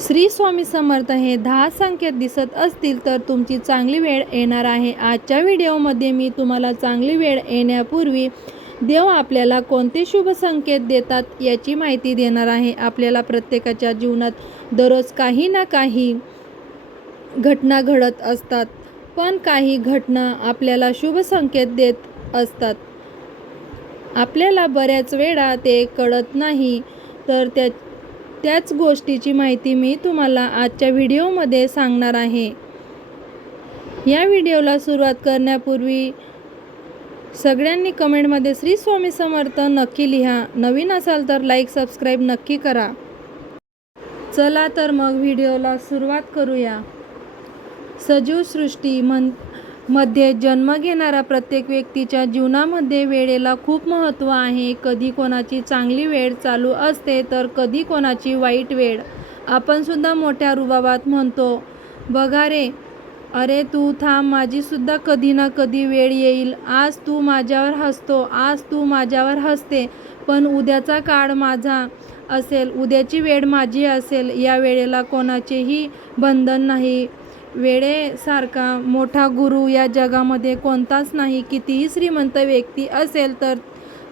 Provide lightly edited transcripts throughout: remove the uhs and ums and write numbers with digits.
श्री स्वामी समर्थ हे 10 संकेत दिसत असतील तर तुमची चांगली वेळ येणार आहे. आजच्या व्हिडिओमध्ये मी तुम्हाला चांगली वेळ येण्यापूर्वी देव आपल्याला कोणते शुभ संकेत देतात याची माहिती देणार आहे. आपल्याला प्रत्येकाच्या जीवनात दररोज काही ना काही घटना घडत असतात, पण काही घटना आपल्याला शुभ संकेत देत असतात. आपल्याला बऱ्याच वेळा ते कळत नाही, तर त्याच गोष्टीची माहिती मी तुम्हाला आजच्या व्हिडिओमध्ये सांगणार आहे. या व्हिडिओला सुरुवात करण्यापूर्वी सगळ्यांनी कमेंटमध्ये श्री स्वामी समर्थ नक्की लिहा. नवीन असाल तर लाईक सबस्क्राईब नक्की करा. चला तर मग व्हिडिओला सुरुवात करूया. सजीव सृष्टी मध्ये जन्म घेणारा प्रत्येक व्यक्तीच्या जीवनामध्ये वेळेला खूप महत्त्व आहे. कधी कोणाची चांगली वेळ चालू असते तर कधी कोणाची वाईट वेळ. आपण सुद्धा मोठ्या रुबाबात म्हणतो, बघा रे, अरे तू थांब, माझी सुद्धा कधी ना कधी वेळ येईल. आज तू माझ्यावर हसतो, आज तू माझ्यावर हसते, पण उद्याचा काळ माझा असेल, उद्याची वेळ माझी असेल. या वेळेला कोणाचेही बंधन नाही. वेळेसारखा मोठा गुरु या जगामध्ये कोणताच नाही. कितीही श्रीमंत व्यक्ती असेल तर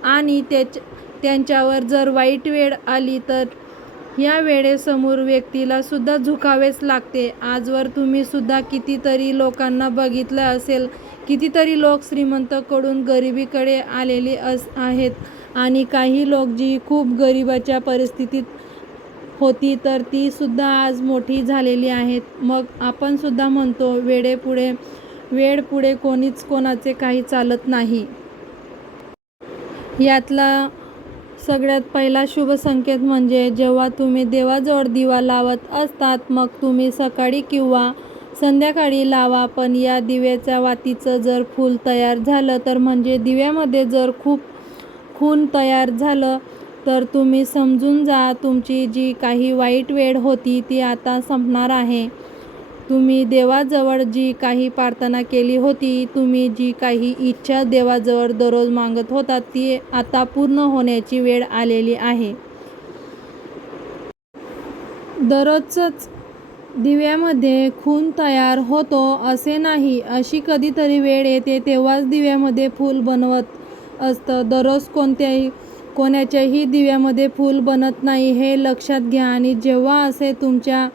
आणि त्यांच्यावर जर वाईट वेळ आली तर या वेळेसमोर व्यक्तीला सुद्धा झुकावेच लागते. आजवर तुम्ही सुद्धा कितीतरी लोकांना बघितलं असेल, कितीतरी लोक श्रीमंतकडून गरिबीकडे आलेले आहेत आणि काही लोक जी खूप गरिबाच्या परिस्थितीत होती तर ती सुद्धा आज मोठी झालेली आहेत. मग आपण सुद्धा म्हणतो, वेळ पुढे कोणीच कोणाचे काही चालत नाही. यातला सगळ्यात पहिला शुभ संकेत म्हणजे जेव्हा तुम्ही देवाजवळ दिवा लावत असतात, मग तुम्ही सकाळी किंवा संध्याकाळी लावा, पण या दिव्याच्या वातीचं जर फूल तयार झालं तर म्हणजे दिव्यामध्ये जर खूप खून तयार झालं तर तुम्ही समजून जा, तुमची जी काही वाईट वेळ होती ती आता संपणार आहे. तुम्ही देवाजवळ जी काही प्रार्थना केली होती, तुम्ही जी काही इच्छा देवाजवळ दररोज मागत होता, ती आता पूर्ण होण्याची वेळ आलेली आहे. दररोजच दिव्यामध्ये खून तयार होतो असे नाही. अशी कधीतरी वेळ येते तेव्हाच दिव्यामध्ये फूल बनवत असतं. दररोज कोणाच्याही दिव्यामध्ये फूल बनत नाही, हे लक्षात घ्या. आणि जेव्हा असे तुमच्या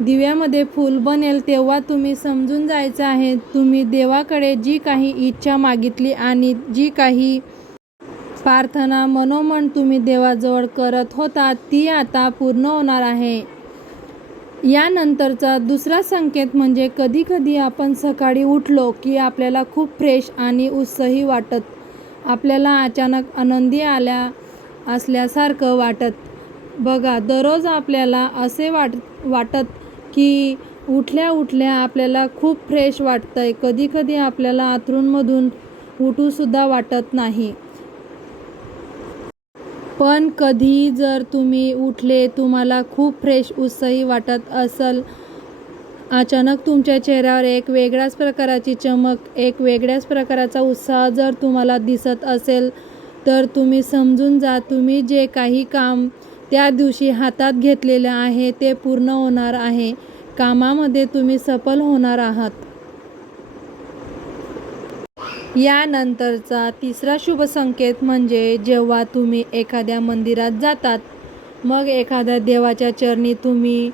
दिव्यामध्ये फूल बनेल तेव्हा तुम्ही समजून जायचं आहे, तुम्ही देवाकडे जी काही इच्छा मागितली आणि जी काही प्रार्थना मनोमन तुम्ही देवाजवळ करत होता ती आता पूर्ण होणार आहे. यानंतरचा दुसरा संकेत म्हणजे कधी आपण सकाळी उठलो की आपल्याला खूप फ्रेश आणि उत्साही वाटत, आपल्याला अचानक आनंदी असल्यासारखं वाटत. बघा, दररोज आपल्याला असे वाटत की उठल्या आपल्याला खूप फ्रेश वाटतंय. कधी आपल्याला अंथरूणामधून उठूसुद्धा वाटत नाही. पण कधी जर तुम्ही उठले, तुम्हाला खूप फ्रेश उत्साही वाटत असेल, अचानक तुमच्या चेहऱ्यावर एक वेगळ्याच प्रकारची चमक, एक वेगळ्याच प्रकारचा उत्साह जर तुम्हाला दिसत असेल तर तुम्ही समजून जा, तुम्ही जे काही काम त्या दिवशी हातात घेतलेले आहे ते पूर्ण होणार आहे. कामामध्ये तुम्ही सफल होणार आहात. यानंतरचा तिसरा शुभ संकेत म्हणजे जेव्हा तुम्ही एखाद्या मंदिरात जातात, मग एखाद्या देवाच्या चरणी तुम्ही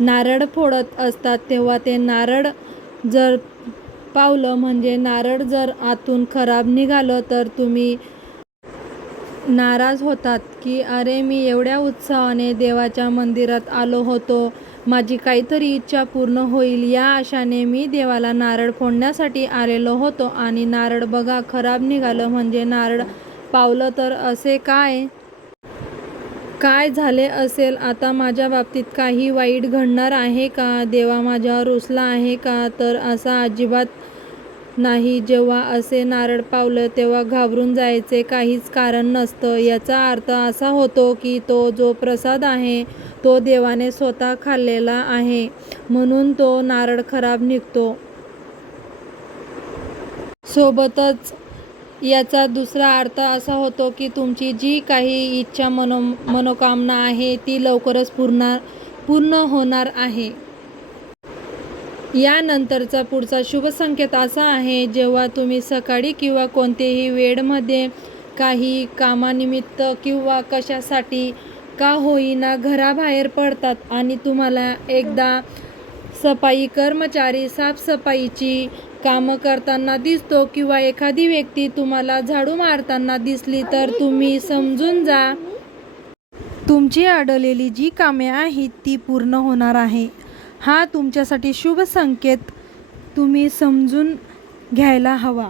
नारळ फोडत असतात, तेव्हा ते नारळ जर पावलं, म्हणजे नारळ जर आतून खराब निघालं तर तुम्ही नाराज होतात की अरे, मी एवढ्या उत्साहाने देवाच्या मंदिरात आलो होतो, माझी काहीतरी इच्छा पूर्ण होईल या आशाने मी देवाला नारळ फोडण्यासाठी आलेलो होतो आणि नारळ बघा खराब निघालं, म्हणजे नारळ पावलं. तर असे काय झाले असेल? आता माझ्या बाबतीत काही वाईट घडणार आहे का? देवा माझ्यावर रुसला आहे का? तर असा अजिबात नाही. जेव्हा असे नारळ पावलं तेव्हा घाबरून जायचे काहीच कारण नसतं. याचा अर्थ असा होतो की तो जो प्रसाद आहे तो देवाने स्वतः खाल्लेला आहे, म्हणून तो नारळ खराब निघतो. सोबतच याचा दुसरा अर्थ असा होतो की तुमची जी काही इच्छा मनोकामना आहे ती लवकरच पूर्ण होणार आहे. यानंतरचा पुढचा शुभ संकेत असा आहे, जेव्हा तुम्ही सकाळी किंवा कोणत्याही वेळेमध्ये काही कामानिमित्त किंवा कशासाठी का होईना घराबाहेर पडतात आणि तुम्हाला एकदा सफाई कर्मचारी साफसफाईची कामं करताना दिसतो किंवा एखादी व्यक्ती तुम्हाला झाडू मारताना दिसली, तर तुम्ही समजून जा, तुमची अडलेली जी कामे आहेत ती पूर्ण होणार आहे. हा तुमच्यासाठी शुभ संकेत तुम्ही समजून घ्यायला हवा.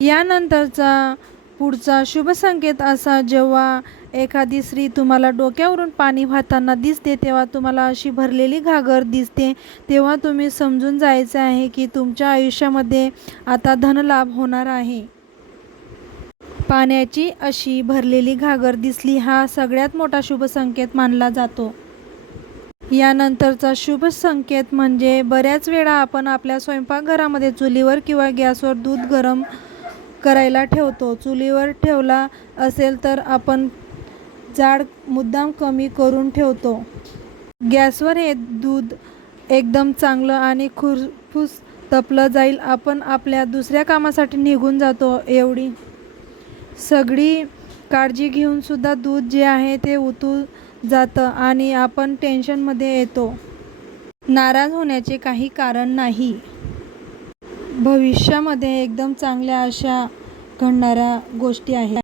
यानंतरचा पुढचा शुभ संकेत असा, जेव्हा एखादी स्त्री तुम्हाला डोक्यावरून पाणी वाहताना दिसते, तेव्हा तुम्हाला अशी भरलेली घागर दिसते, तेव्हा तुम्ही समजून जायचे आहे की तुमच्या आयुष्यामध्ये आता धनलाभ होणार आहे. पाण्याची अशी भरलेली घागर दिसली हा सगळ्यात मोठा शुभ संकेत मानला जातो. यानंतरचा शुभ संकेत म्हणजे बऱ्याच वेळा आपण आपल्या स्वयंपाकघरामध्ये चुलीवर किंवा गॅसवर दूध गरम करायला ठेवतो. चुलीवर ठेवला असेल तर आपण जाळ मुद्दाम कमी करून ठेवतो. गॅसवर हे दूध एकदम चांगलं आणि खुसखुस तपलं जाईल. आपण आपल्या दुसऱ्या कामासाठी निघून जातो. एवढी सगळी काळजी घेऊन सुद्धा दूध जे आहे ते उतू जातं आणि आपण टेन्शनमध्ये येतो. नाराज होण्याचे काही कारण नाही. भविष्यामध्ये एकदम चांगल्या अशा घडणाऱ्या गोष्टी आहेत.